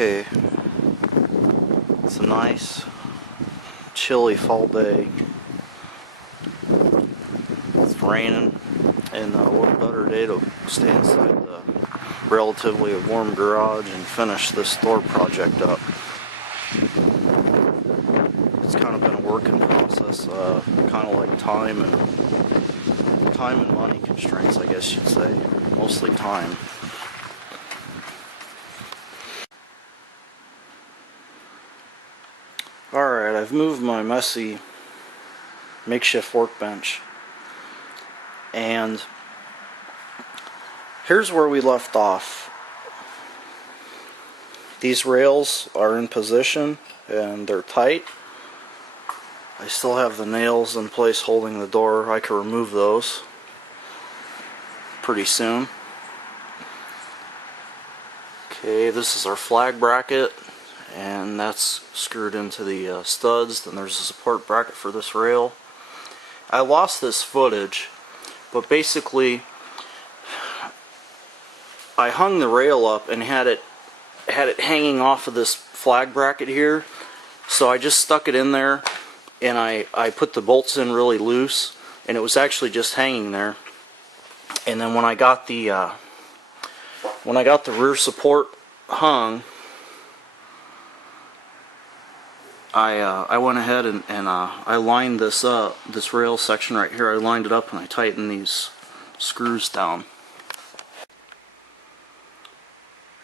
Okay, it's a nice chilly fall day. It's raining, and what a better day to stay inside the relatively warm garage and finish this store project up. It's kind of been a work in process, kind of like time and money constraints, I guess you'd say. Mostly time. Alright, I've moved my messy makeshift workbench, and here's where we left off. These rails are in position and they're tight. I still have the nails in place holding the door. I can remove those pretty soon. Okay, this is our flag bracket, and that's screwed into the studs. Then there's a support bracket for this rail. I lost this footage, but basically I hung the rail up and had it hanging off of this flag bracket here. So I just stuck it in there, and I put the bolts in really loose, and it was actually just hanging there. And then when I got the rear support hung, I went ahead and I lined this up, this rail section right here. I lined it up and I tightened these screws down.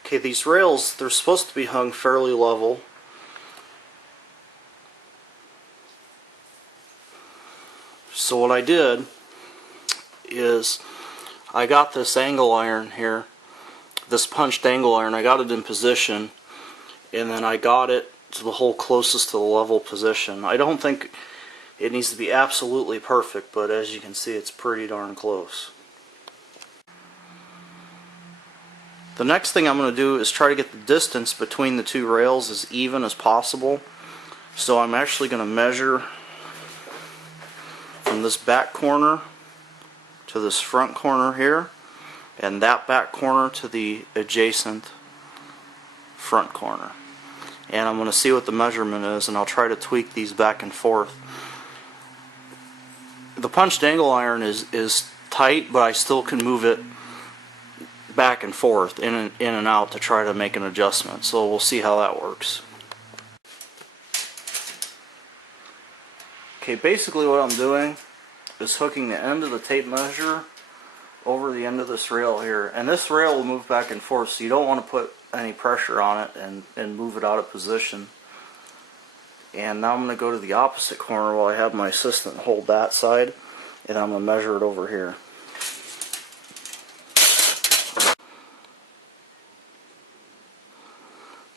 Okay, these rails, they're supposed to be hung fairly level. So what I did is I got this angle iron here, this punched angle iron. I got it in position, and then I got it to the hole closest to the level position. I don't think it needs to be absolutely perfect, but as you can see, it's pretty darn close. The next thing I'm going to do is try to get the distance between the two rails as even as possible. So I'm actually going to measure from this back corner to this front corner here, and that back corner to the adjacent front corner. And I'm going to see what the measurement is, and I'll try to tweak these back and forth. The punched angle iron is tight, but I still can move it back and forth, in and out, to try to make an adjustment. So we'll see how that works. Okay, basically what I'm doing is hooking the end of the tape measure over the end of this rail here, and this rail will move back and forth, so you don't want to put any pressure on it and move it out of position. And now I'm going to go to the opposite corner while I have my assistant hold that side, and I'm going to measure it over here.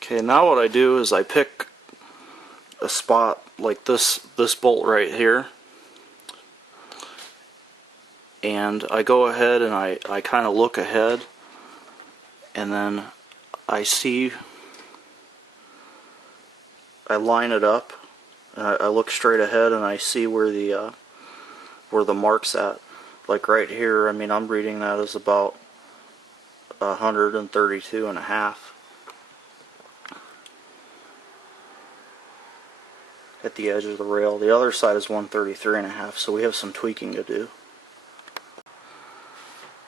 Okay, now what I do is I pick a spot like this bolt right here, and I go ahead and I kind of look ahead, and then I line it up, and I look straight ahead, and I see where the mark's at. Like right here, I mean, I'm reading that as about 132.5 at the edge of the rail. The other side is 133.5, so we have some tweaking to do.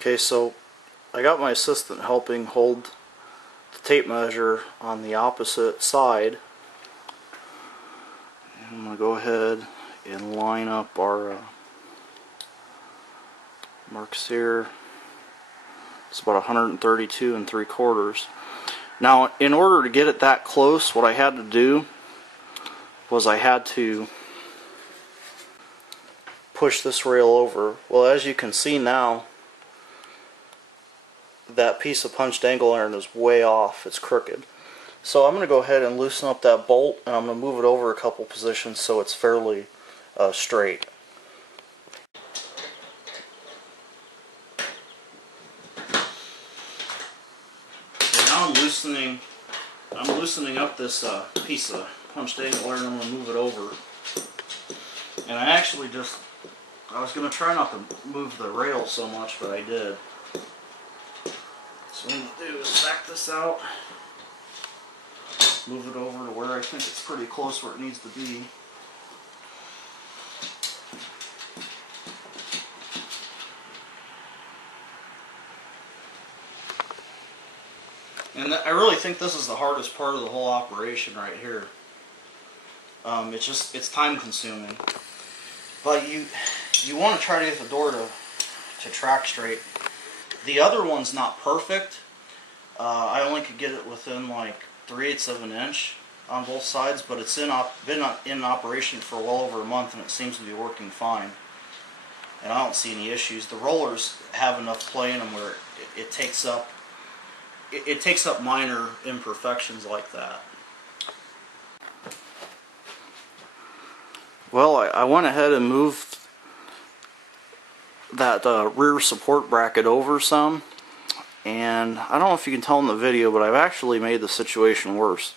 Okay, so I got my assistant helping hold the tape measure on the opposite side. And I'm going to go ahead and line up our marks here. It's about 132 3/4. Now, in order to get it that close, what I had to do was I had to push this rail over. Well, as you can see now, that piece of punched angle iron is way off. It's crooked. So I'm going to go ahead and loosen up that bolt, and I'm going to move it over a couple positions so it's fairly straight. Okay, now I'm loosening up this piece of punched angle iron, and I'm going to move it over. And I was going to try not to move the rail so much, but I did. So what I'm going to do is back this out. move it over to where I think it's pretty close where it needs to be. And I really think this is the hardest part of the whole operation right here. It's time consuming. But you want to try to get the door to track straight. The other one's not perfect. I only could get it within like 3/8 of an inch on both sides, but it's been in operation for well over a month, and it seems to be working fine. And I don't see any issues. The rollers have enough play in them where it takes up minor imperfections like that. Well, I went ahead and moved that rear support bracket over some, and I don't know if you can tell in the video, but I've actually made the situation worse.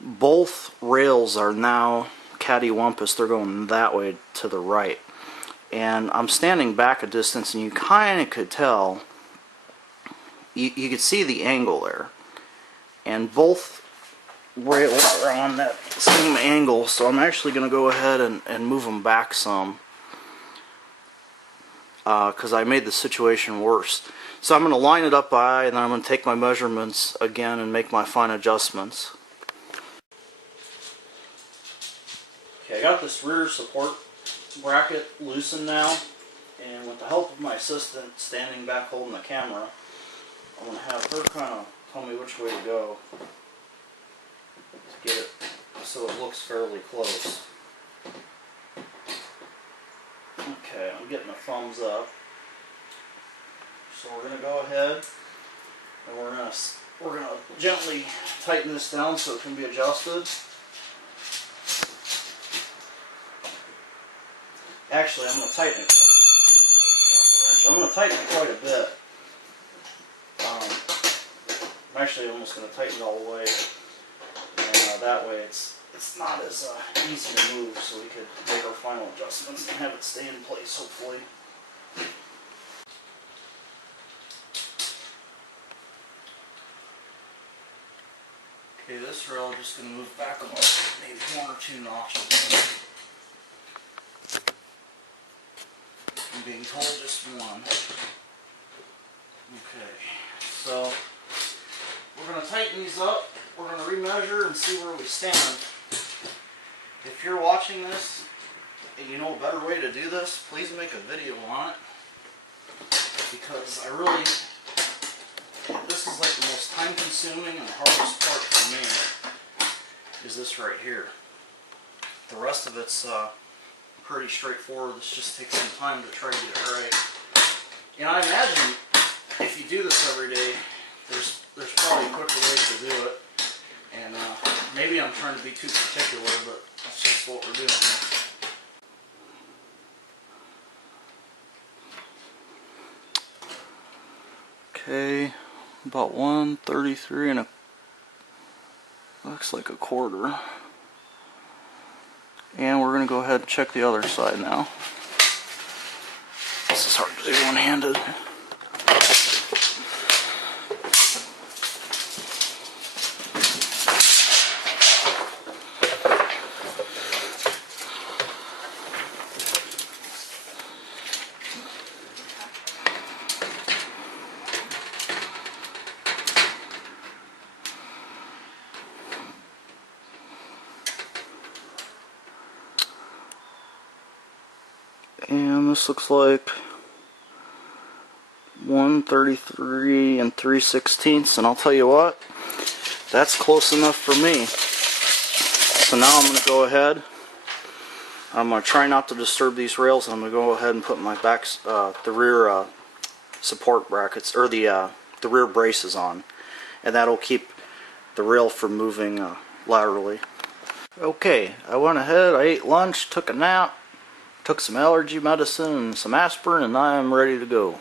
Both rails are now cattywampus. They're going that way to the right, and I'm standing back a distance, and you kind of could tell, you could see the angle there, and both rails are on that same angle, so I'm actually going to go ahead and move them back some, because I made the situation worse. So I'm going to line it up by, and then I'm going to take my measurements again and make my fine adjustments. Okay, I got this rear support bracket loosened now, and with the help of my assistant standing back holding the camera, I'm going to have her kind of tell me which way to go to get it so it looks fairly close. Okay, I'm getting a thumbs up. So we're going to go ahead and we're going to gently tighten this down so it can be adjusted. Actually, I'm going to tighten it quite a bit. I'm actually almost going to tighten it all the way, and that way it's not as easy to move, so we could make our final adjustments and have it stay in place, hopefully. Okay, this rail I'm just going to move back about maybe 1 or 2 notches. I'm being told just 1. Okay, so we're going to tighten these up. We're going to remeasure and see where we stand. If you're watching this and you know a better way to do this, please make a video on it, because this is like the most time consuming and hardest part for me, is this right here. The rest of it's pretty straightforward. This just takes some time to try to get it right. And I imagine if you do this every day, there's probably a quicker way to do it. And maybe I'm trying to be too particular, but that's just what we're doing. Okay, about 133 and looks like 1/4. And we're going to go ahead and check the other side now. This is hard to do one-handed. And this looks like 133 and 3/16, and I'll tell you what, that's close enough for me. So now I'm going to go ahead. I'm going to try not to disturb these rails, and I'm going to go ahead and put my the rear support brackets, or the rear braces on, and that'll keep the rail from moving laterally. Okay, I went ahead, I ate lunch, took a nap, took some allergy medicine and some aspirin, and I am ready to go. I'll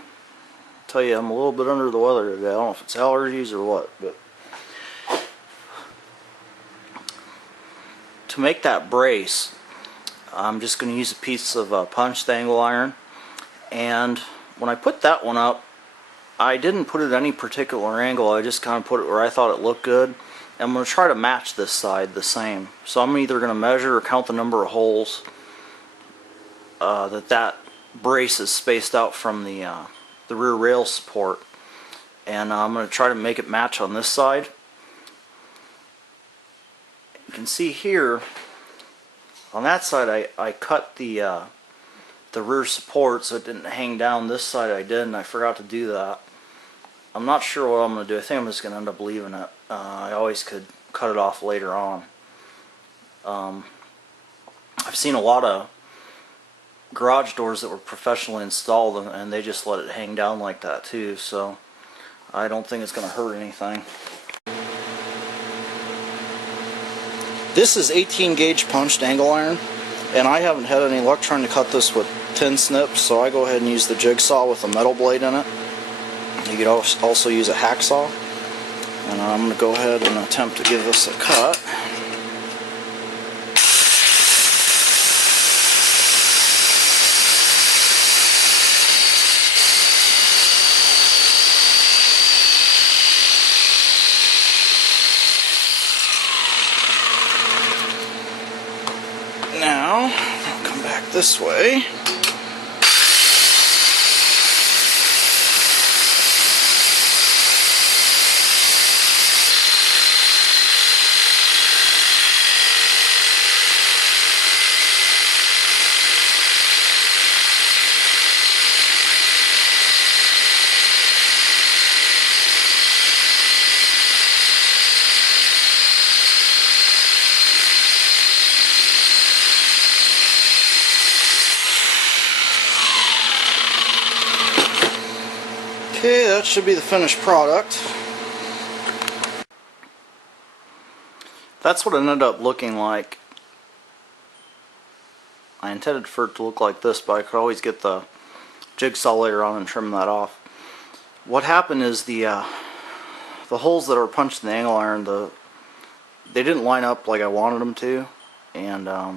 tell you, I'm a little bit under the weather today. I don't know if it's allergies or what, but to make that brace, I'm just going to use a piece of punched angle iron, and when I put that one up, I didn't put it at any particular angle. I just kind of put it where I thought it looked good, I'm going to try to match this side the same. So I'm either going to measure or count the number of holes that brace is spaced out from the rear rail support, and I'm going to try to make it match on this side. You can see here on that side I cut the rear support so it didn't hang down. This side I did, and I forgot to do that. I'm not sure what I'm going to do. I think I'm just going to end up leaving it. I always could cut it off later on. I've seen a lot of garage doors that were professionally installed, and they just let it hang down like that too, so I don't think it's going to hurt anything. This is 18 gauge punched angle iron, and I haven't had any luck trying to cut this with tin snips, so I go ahead and use the jigsaw with a metal blade in it. You could also use a hacksaw, and I'm going to go ahead and attempt to give this a cut. Now, I'll come back this way. Okay, that should be the finished product. That's what it ended up looking like. I intended for it to look like this, but I could always get the jigsaw later on and trim that off. What happened is the holes that are punched in the angle iron, they didn't line up like I wanted them to, and I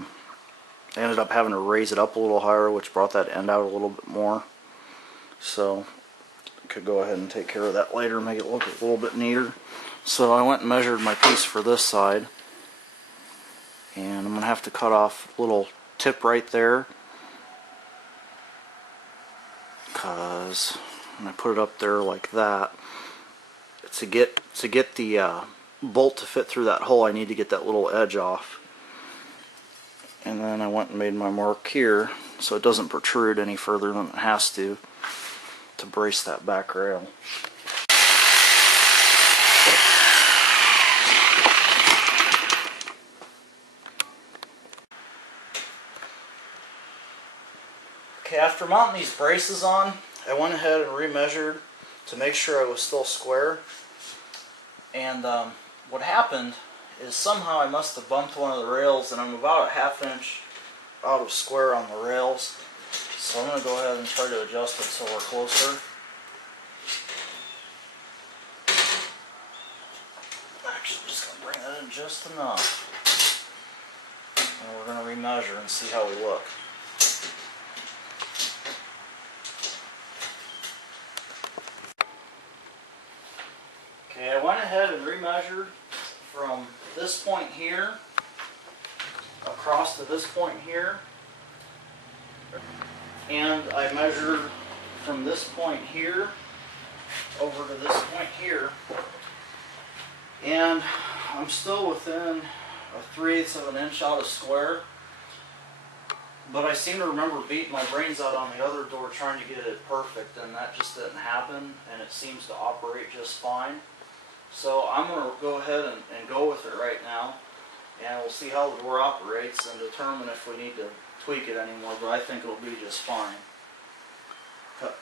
ended up having to raise it up a little higher, which brought that end out a little bit more. So could go ahead and take care of that later, make it look a little bit neater. So I went and measured my piece for this side, and I'm going to have to cut off a little tip right there, because when I put it up there like that, to get the bolt to fit through that hole, I need to get that little edge off. And then I went and made my mark here so it doesn't protrude any further than it has to brace that back rail. Okay, after mounting these braces on, I went ahead and remeasured to make sure I was still square. And what happened is somehow I must have bumped one of the rails, and I'm about a ½ inch out of square on the rails. So I'm going to go ahead and try to adjust it so we're closer. Actually, I'm just going to bring that in just enough. And we're going to remeasure and see how we look. Okay, I went ahead and remeasured from this point here across to this point here. And I measured from this point here over to this point here, and I'm still within a 3/8 of an inch out of square, but I seem to remember beating my brains out on the other door trying to get it perfect, and that just didn't happen, and it seems to operate just fine. So I'm going to go ahead and go with it right now, and we'll see how the door operates and determine if we need to tweak it anymore, but I think it'll be just fine. Cut.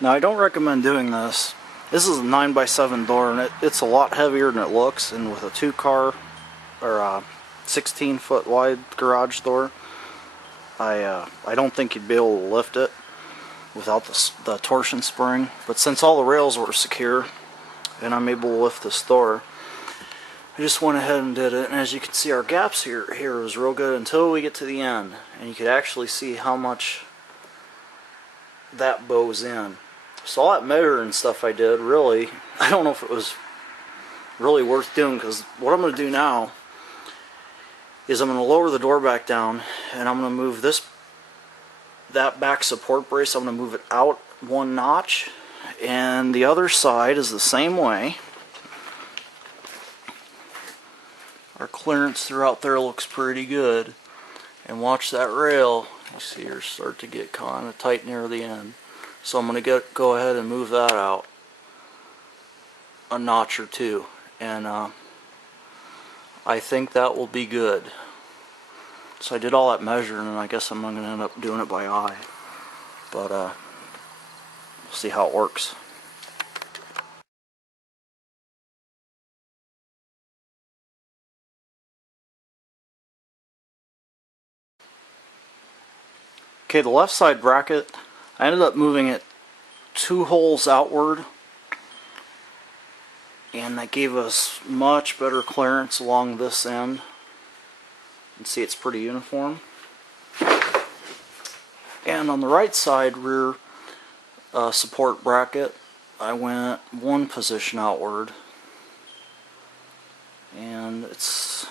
Now, I don't recommend doing this. This is a 9x7 door, and it's a lot heavier than it looks, and with a 2-car or a 16-foot wide garage door, I don't think you'd be able to lift it without the torsion spring. But since all the rails were secure and I'm able to lift this door, I just went ahead and did it. And as you can see, our gaps here is real good until we get to the end, and you could actually see how much that bows in. So all that measuring stuff I did, really, I don't know if it was really worth doing, because what I'm going to do now is I'm going to lower the door back down, and I'm going to move that back support brace, I'm going to move it out one notch, and the other side is the same way. Our clearance throughout there looks pretty good. And watch that rail, you see her start to get kind of tight near the end. So I'm going to go ahead and move that out a notch or two. And I think that will be good. So I did all that measuring, and I guess I'm going to end up doing it by eye. But we'll see how it works. Okay, the left side bracket, I ended up moving it 2 holes outward, and that gave us much better clearance along this end. You can see it's pretty uniform. And on the right side rear support bracket, I went 1 position outward, and it's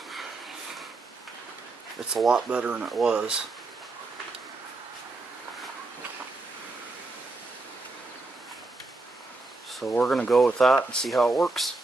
a lot better than it was. So we're going to go with that and see how it works.